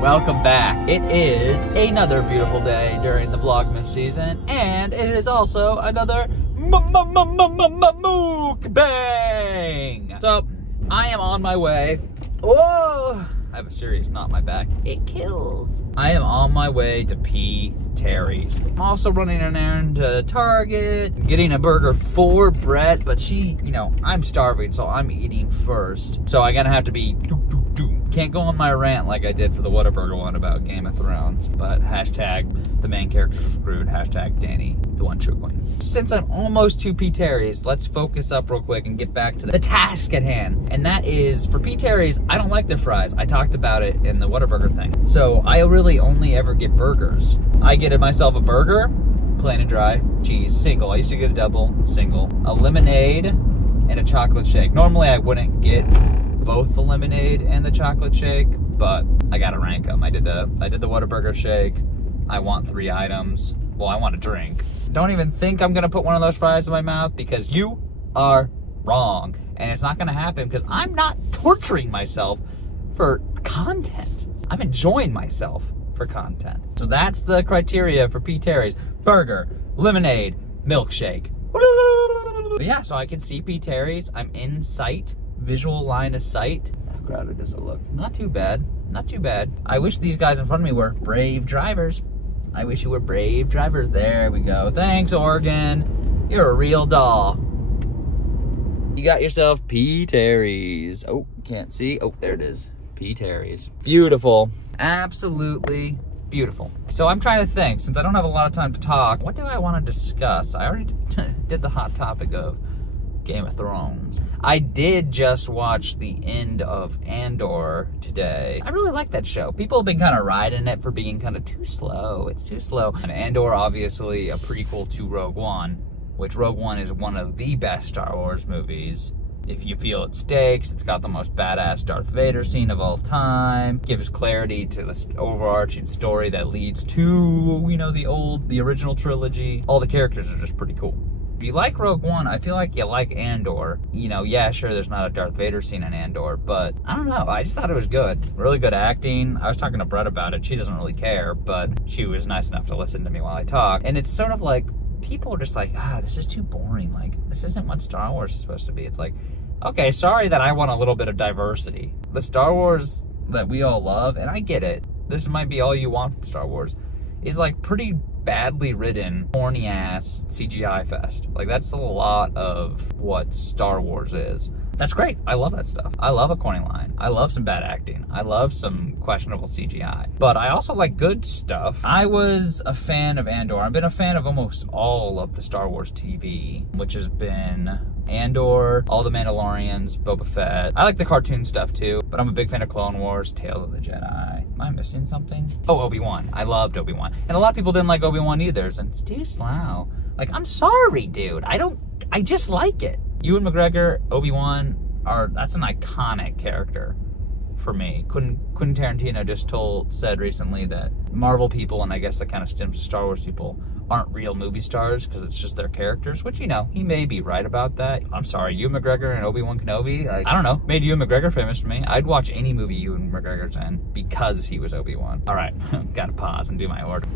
Welcome back. It is another beautiful day during the Vlogmas season, and it is also another mukbang. So, I am on my way. Whoa! I have a serious knot in my back. It kills. I am on my way to P.Terrys. I'm also running an errand to Target, getting a burger for Brett, but she, I'm starving, so I'm eating first. So I'm gonna have to be Can't go on my rant like I did for the Whataburger one about Game of Thrones, but hashtag the main characters are screwed, hashtag Danny, the one true queen. Since I'm almost to P.Terrys, let's focus up real quick and get back to the task at hand. And that is, for P.Terrys, I don't like their fries. I talked about it in the Whataburger thing. So I really only ever get burgers. I get myself a burger, plain and dry, cheese, single. I used to get a double, single. A lemonade and a chocolate shake. Normally I wouldn't get both the lemonade and the chocolate shake, but I gotta rank them. I did the Whataburger shake. I want 3 items. Well, I want a drink. Don't even think I'm gonna put one of those fries in my mouth because you are wrong. And it's not gonna happen because I'm not torturing myself for content. I'm enjoying myself for content. So that's the criteria for P.Terrys. Burger, lemonade, milkshake. But yeah, so I can see P.Terrys. I'm in sight. Visual line of sight. How crowded does it look? Not too bad. Not too bad. I wish these guys in front of me were brave drivers. I wish you were brave drivers. There we go. Thanks, Oregon. You're a real doll. You got yourself P.Terrys. Oh, can't see. Oh, there it is. P.Terrys. Beautiful. Absolutely beautiful. So I'm trying to think, since I don't have a lot of time to talk, what do I want to discuss? I already did the hot topic of Game of Thrones. I did just watch the end of Andor today. I really like that show. People have been kind of riding it for being kind of too slow. It's too slow. And Andor, obviously a prequel to Rogue One, which Rogue One is one of the best Star Wars movies. If you feel it stakes, it's got the most badass Darth Vader scene of all time. Gives clarity to this overarching story that leads to, the original trilogy. All the characters are just pretty cool. If you like Rogue One, I feel like you like Andor. Yeah, sure, there's not a Darth Vader scene in Andor, but I don't know. I just thought it was good. Really good acting. I was talking to Brett about it. She doesn't really care, but she was nice enough to listen to me while I talk. And it's sort of like, people are just like, this is too boring. Like, this isn't what Star Wars is supposed to be. It's like, okay, sorry that I want a little bit of diversity. The Star Wars that we all love, and I get it, this might be all you want from Star Wars, is like pretty badly written, corny ass CGI fest. Like, that's a lot of what Star Wars is. That's great. I love that stuff. I love a corny line. I love some bad acting. I love some questionable CGI. But I also like good stuff. I was a fan of Andor. I've been a fan of almost all of the Star Wars TV, which has been Andor, all the Mandalorians, Boba Fett. I like the cartoon stuff too, but I'm a big fan of Clone Wars, Tales of the Jedi. Am I missing something? Oh, Obi-Wan. I loved Obi-Wan. And a lot of people didn't like Obi-Wan either, and it's too slow. Like, I'm sorry, dude. I just like it. Ewan McGregor, Obi-Wan, that's an iconic character for me. Quentin Tarantino just said recently that Marvel people, and I guess that kind of stems to Star Wars people, aren't real movie stars because it's just their characters, which, he may be right about that. I'm sorry, Ewan McGregor and Obi-Wan Kenobi, I don't know, made Ewan McGregor famous to me. I'd watch any movie Ewan McGregor's in because he was Obi-Wan. All right, gotta pause and do my order.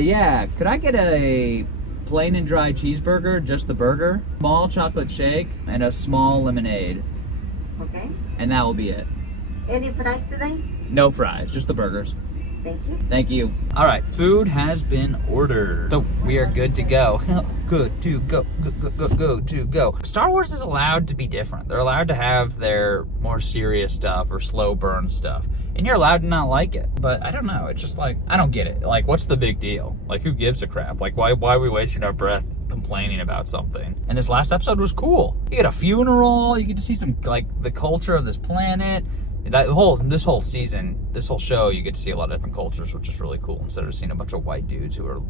Yeah, could I get a plain and dry cheeseburger, just the burger, small chocolate shake, and a small lemonade? Okay. And that will be it. Any fries today? No fries, just the burgers. Thank you. Thank you. All right, food has been ordered. So we are good to go. Good to go, go to go. Star Wars is allowed to be different. They're allowed to have their more serious stuff or slow burn stuff. And you're allowed to not like it. But I don't know, it's just like, I don't get it. Like, what's the big deal? Like, who gives a crap? Like, why are we wasting our breath complaining about something? And this last episode was cool. You get a funeral, you get to see some, like, the culture of this planet. This whole season, this whole show, you get to see a lot of different cultures, which is really cool, instead of seeing a bunch of white dudes who are,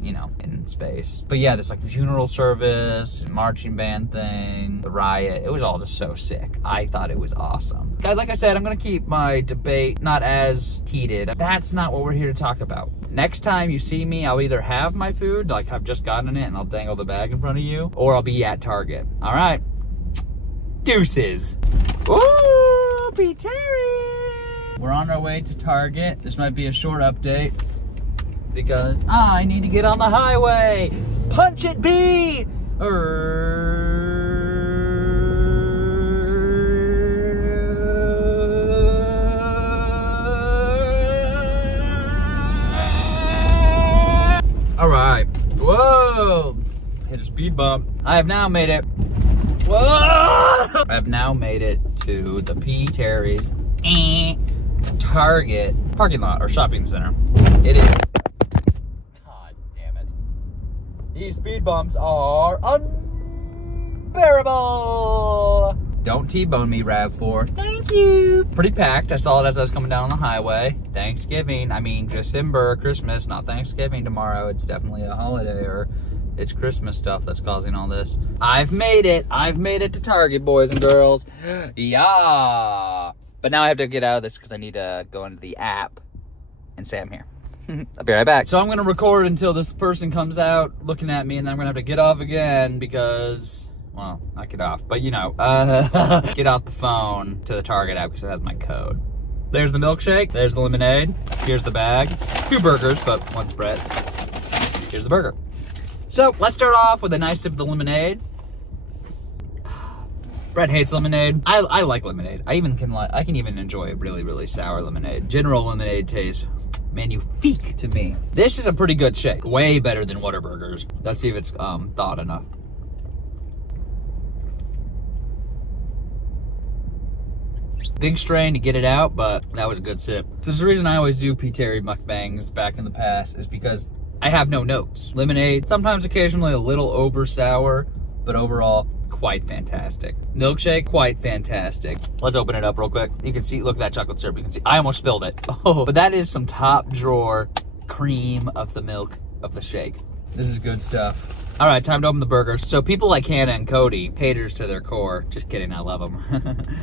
in space. But yeah, this like funeral service, marching band thing, the riot, it was all just so sick. I thought it was awesome. Like I said, I'm gonna keep my debate not as heated. That's not what we're here to talk about. Next time you see me, I'll either have my food, like I've just gotten it and I'll dangle the bag in front of you, or I'll be at Target. All right, deuces. Ooh, P.Terry. we're on our way to Target. This might be a short update because I need to get on the highway. Punch it, B! All right. Whoa! Hit a speed bump. I have now made it. Whoa! I have now made it to the P.Terrys Target parking lot or shopping center. It is. God damn it. These speed bumps are unbearable. Don't T-bone me, RAV4. Thank you. Pretty packed. I saw it as I was coming down on the highway. Thanksgiving. I mean, December, Christmas, not Thanksgiving tomorrow. It's definitely a holiday, or it's Christmas stuff that's causing all this. I've made it. I've made it to Target, boys and girls. Yeah. But now I have to get out of this because I need to go into the app and say I'm here. I'll be right back. So I'm going to record until this person comes out looking at me, and then I'm going to have to get off again because, well, not get off, but you know, get off the phone to the Target app because it has my code. There's the milkshake. There's the lemonade. Here's the bag. 2 burgers, but 1 Brett's. Here's the burger. So let's start off with a nice sip of the lemonade. Brett hates lemonade. I like lemonade. I can even enjoy a really, really sour lemonade. General lemonade tastes magnifique to me. This is a pretty good shake. Way better than Whataburger's. Let's see if it's thawed enough. Big strain to get it out, but that was a good sip. There's the reason I always do P.Terry mukbangs back in the past is because I have no notes. Lemonade, sometimes occasionally a little over sour, but overall, quite fantastic. Milkshake, quite fantastic. Let's open it up real quick. You can see, look at that chocolate syrup. You can see, I almost spilled it. Oh, but that is some top drawer cream of the milk of the shake. This is good stuff. All right, time to open the burgers. So people like Hannah and Cody, haters to their core. Just kidding, I love them.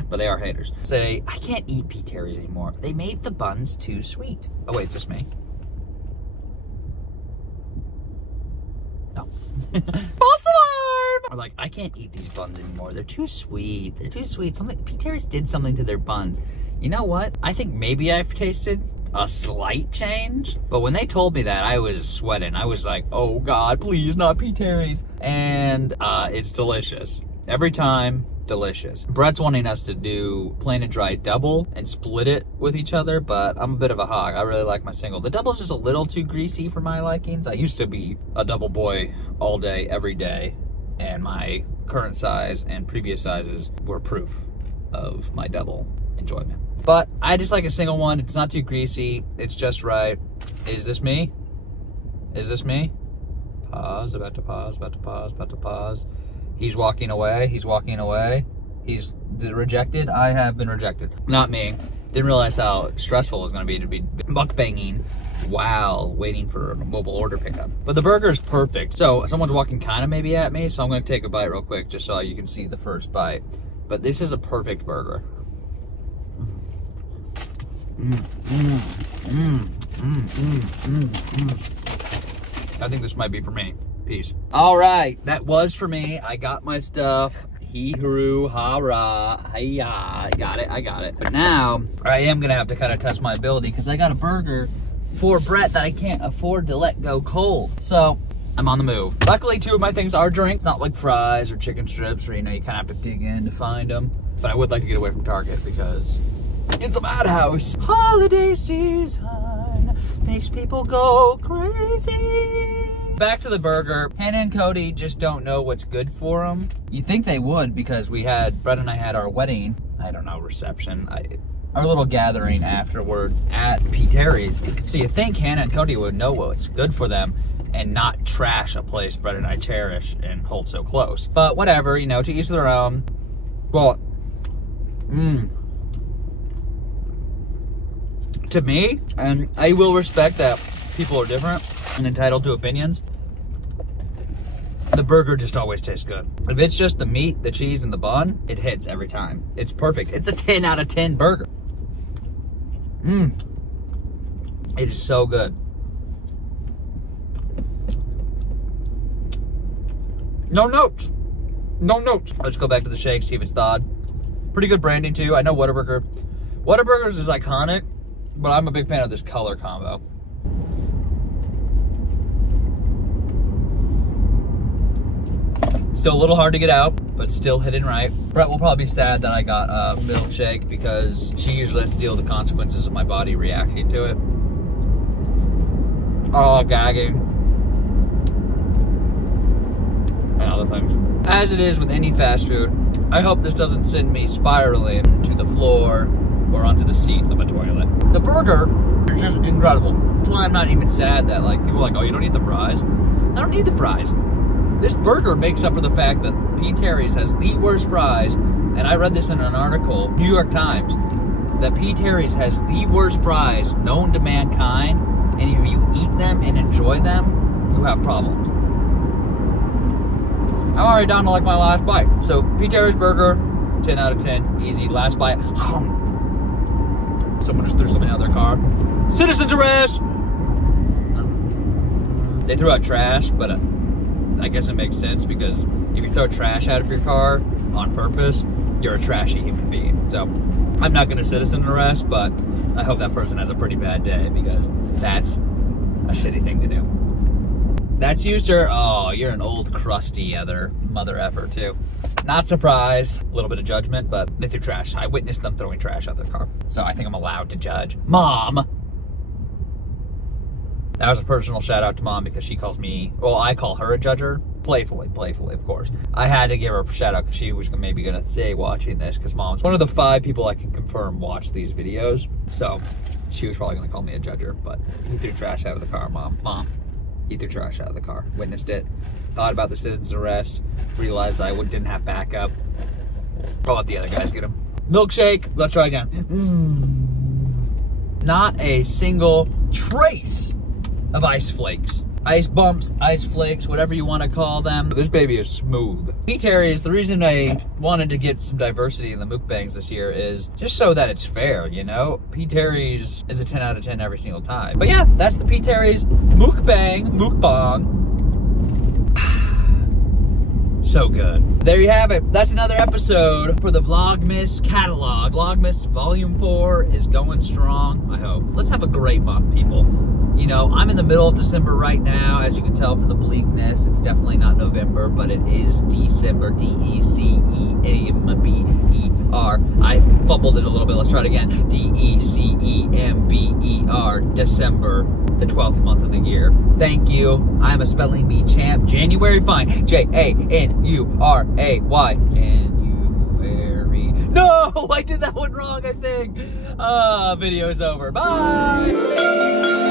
But they are haters. Say, I can't eat P.Terrys anymore. They made the buns too sweet. Oh wait, it's just me. No. False alarm! Or like, I can't eat these buns anymore. They're too sweet. They're too sweet. P.Terrys did something to their buns. You know what? I think maybe I've tasted a slight change, but when they told me that, I was sweating. I was like, oh God, please, not P.Terrys. And it's delicious. Every time, delicious. Brett's wanting us to do plain and dry double and split it with each other, but I'm a bit of a hog. I really like my single. The double's just a little too greasy for my likings. I used to be a double boy all day, every day, and my current size and previous sizes were proof of my double enjoyment. But I just like a single one. It's not too greasy. It's just right. Is this me? Is this me? Pause, about to pause, about to pause, about to pause. He's walking away. He's walking away. He's rejected. I have been rejected. Not me. Didn't realize how stressful it was going to be mukbanging while waiting for a mobile order pickup. But the burger is perfect. So someone's walking kind of maybe at me, so I'm going to take a bite real quick just so you can see the first bite. But this is a perfect burger. I think this might be for me. Peace. All right, that was for me. I got my stuff. Hee-hoo, ha-rah, hi-ya. Got it, I got it. But now, I am gonna have to kind of test my ability because I got a burger for Brett that I can't afford to let go cold. So, I'm on the move. Luckily, 2 of my things are drinks, not like fries or chicken strips, or you know, you kind of have to dig in to find them. But I would like to get away from Target because it's a madhouse. Holiday season makes people go crazy. Back to the burger. Hannah and Cody just don't know what's good for them. You think they would because Brett and I had our wedding, I don't know, reception, our little gathering afterwards at P.Terrys. So you think Hannah and Cody would know what's good for them and not trash a place Brett and I cherish and hold so close. But whatever, you know, to each their own. Well, to me, and I will respect that people are different and entitled to opinions, the burger just always tastes good. If it's just the meat, the cheese, and the bun, it hits every time. It's perfect. It's a 10 out of 10 burger. It is so good. No notes. No notes. Let's go back to the shake, see if it's thawed. Pretty good branding too. I know Whataburger's is iconic, But I'm a big fan of this color combo. Still a little hard to get out, but still hitting right. Brett will probably be sad that I got a milkshake because she usually has to deal with the consequences of my body reacting to it. Oh, gagging. And other things. As it is with any fast food, I hope this doesn't send me spiraling to the floor or onto the seat of a toilet. The burger is just incredible. That's why I'm not even sad that like people are like, oh, you don't need the fries. I don't need the fries. This burger makes up for the fact that P.Terrys has the worst fries, and I read this in an article, New York Times, that P.Terrys has the worst fries known to mankind, and if you eat them and enjoy them, you have problems. I'm already down to like my last bite. So P.Terrys burger, 10 out of 10, easy, last bite. Someone just threw something out of their car. Citizens arrest! They threw out trash, but I guess it makes sense because if you throw trash out of your car on purpose, you're a trashy human being. So I'm not gonna citizen arrest, but I hope that person has a pretty bad day because that's a shitty thing to do. That's you, sir. Oh, you're an old crusty mother effer too. Not surprised. A little bit of judgment, but they threw trash. I witnessed them throwing trash out their car. So I think I'm allowed to judge. Mom! That was a personal shout out to Mom because she calls me, well, I call her a judger. Playfully, of course. I had to give her a shout out because she was maybe gonna say watching this because Mom's one of the 5 people I can confirm watch these videos. So she was probably gonna call me a judger, but he threw trash out of the car, Mom. Mom, he threw trash out of the car. Witnessed it, thought about the citizen's arrest, realized I didn't have backup. I'll let the other guys get him. Milkshake, let's try again. Not a single trace of ice flakes. Ice bumps, ice flakes, whatever you want to call them. This baby is smooth. P.Terrys, the reason I wanted to get some diversity in the mukbangs this year is just so that it's fair, you know? P.Terrys is a 10 out of 10 every single time. But yeah, that's the P.Terrys mukbang. So good. There you have it. That's another episode for the Vlogmas catalog. Vlogmas Volume 4 is going strong, I hope. Let's have a great month, people. You know, I'm in the middle of December right now, as you can tell from the bleakness. It's definitely not November, but it is December. D-E-C-E-M-B-E-R. I fumbled it a little bit. Let's try it again. D-E-C-E-M-B-E-R. December, the 12th month of the year. Thank you. I'm a spelling bee champ. January, fine. J-A-N-U-R-A-Y. January. No, I did that one wrong, I think. Video's over. Bye.